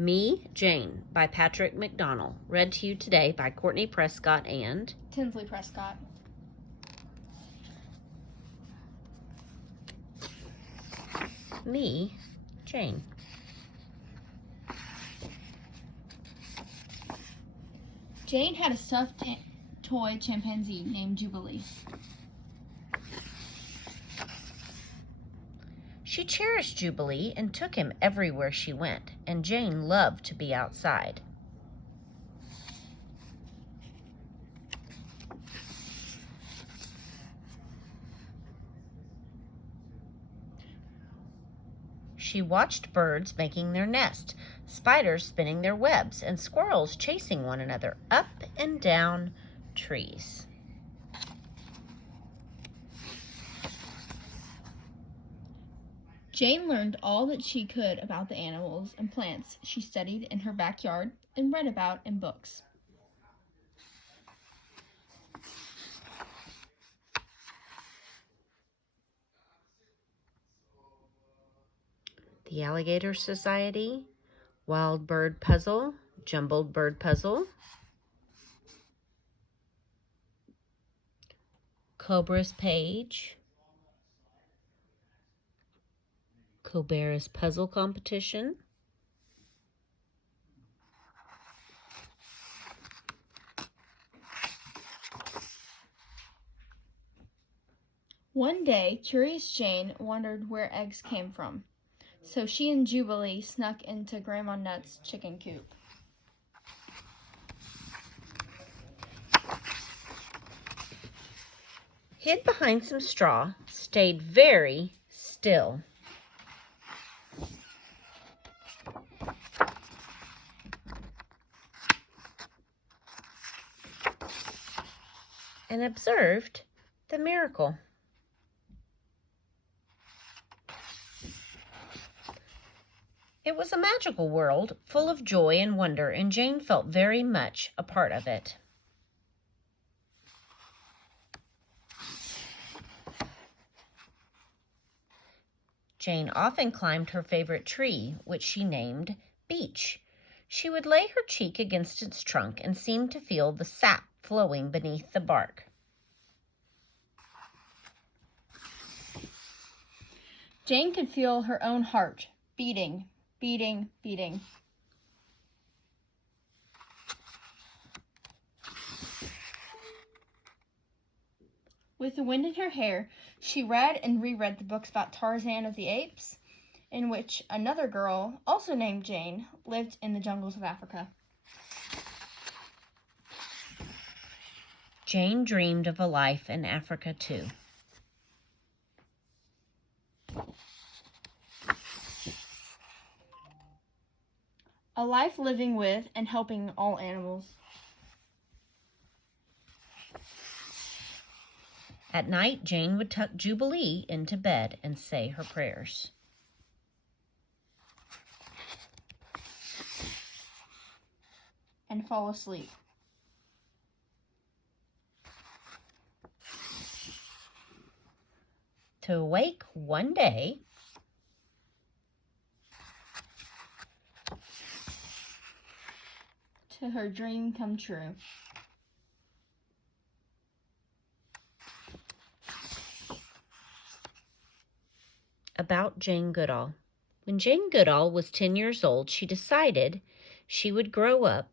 Me, Jane, by Patrick McDonnell. Read to you today by Courtney Prescott and Tinsley Prescott. Me, Jane. Jane had a stuffed toy chimpanzee named Jubilee. She cherished Jubilee and took him everywhere she went, and Jane loved to be outside. She watched birds making their nest, spiders spinning their webs, and squirrels chasing one another up and down trees. Jane learned all that she could about the animals and plants she studied in her backyard and read about in books. The Alligator Society, Wild Bird Puzzle, Jumbled Bird Puzzle, Cobra's Page, Cobra's Puzzle Competition, One day, curious Jane wondered where eggs came from, so she and Jubilee snuck into Grandma Nut's chicken coop. hid behind some straw, stayed very still. And observed the miracle. It was a magical world, full of joy and wonder, and Jane felt very much a part of it. Jane often climbed her favorite tree, which she named Beech. She would lay her cheek against its trunk and seem to feel the sap flowing beneath the bark. Jane could feel her own heart beating, beating, beating. With the wind in her hair, she read and reread the books about Tarzan of the Apes, in which another girl, also named Jane, lived in the jungles of Africa. Jane dreamed of a life in Africa too. A life living with and helping all animals. At night, Jane would tuck Jubilee into bed and say her prayers. And fall asleep. To awake one day to her dream come true. About Jane Goodall. When Jane Goodall was 10 years old, she decided she would grow up.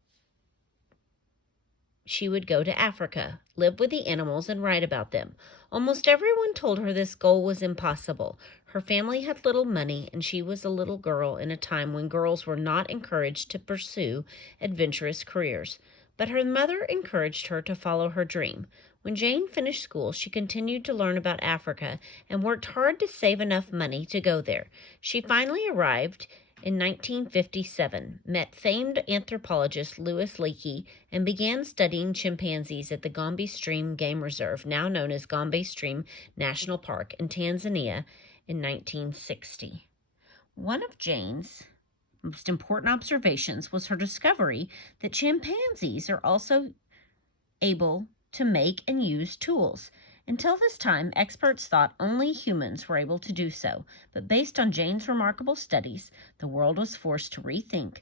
She would go to Africa, live with the animals, and write about them. Almost everyone told her this goal was impossible. Her family had little money, and she was a little girl in a time when girls were not encouraged to pursue adventurous careers. But her mother encouraged her to follow her dream. When Jane finished school, she continued to learn about Africa and worked hard to save enough money to go there. She finally arrived in 1957, met famed anthropologist Louis Leakey, and began studying chimpanzees at the Gombe Stream Game Reserve, now known as Gombe Stream National Park, in Tanzania in 1960. One of Jane's most important observations was her discovery that chimpanzees are also able to make and use tools. Until this time, experts thought only humans were able to do so, but based on Jane's remarkable studies, the world was forced to rethink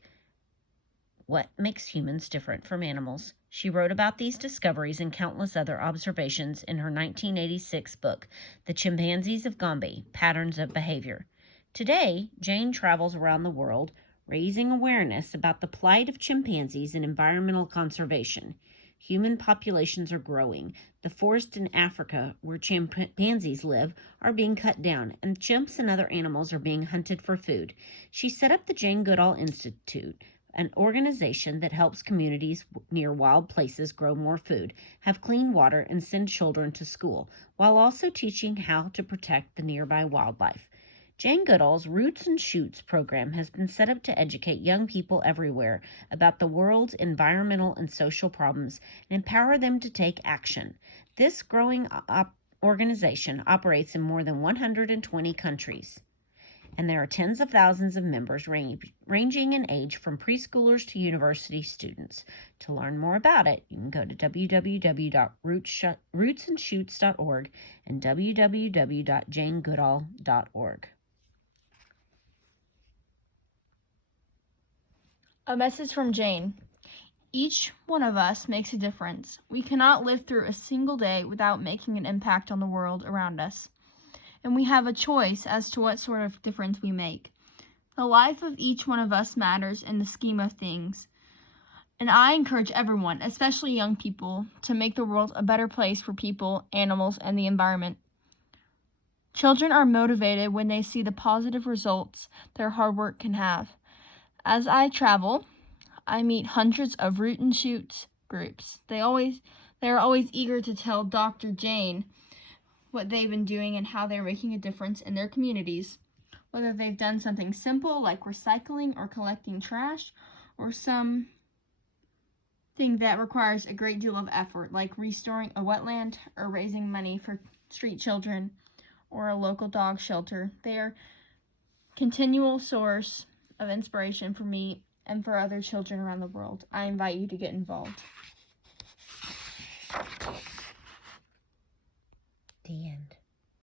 what makes humans different from animals. She wrote about these discoveries and countless other observations in her 1986 book, The Chimpanzees of Gombe: Patterns of Behavior. Today, Jane travels around the world raising awareness about the plight of chimpanzees and environmental conservation. Human populations are growing. The forests in Africa where chimpanzees live are being cut down, and chimps and other animals are being hunted for food. She set up the Jane Goodall Institute, an organization that helps communities near wild places grow more food, have clean water, and send children to school, while also teaching how to protect the nearby wildlife. Jane Goodall's Roots and Shoots program has been set up to educate young people everywhere about the world's environmental and social problems and empower them to take action. This growing organization operates in more than 120 countries, and there are tens of thousands of members ranging in age from preschoolers to university students. To learn more about it, you can go to www.rootsandshoots.org and www.janegoodall.org. A message from Jane. Each one of us makes a difference. We cannot live through a single day without making an impact on the world around us. And we have a choice as to what sort of difference we make. The life of each one of us matters in the scheme of things. And I encourage everyone, especially young people, to make the world a better place for people, animals, and the environment. Children are motivated when they see the positive results their hard work can have. As I travel, I meet hundreds of Root and Shoots groups. They are always eager to tell Dr. Jane what they've been doing and how they're making a difference in their communities. Whether they've done something simple like recycling or collecting trash, or something that requires a great deal of effort, like restoring a wetland or raising money for street children or a local dog shelter. They are a continual source of inspiration for me and for other children around the world. I invite you to get involved. The end.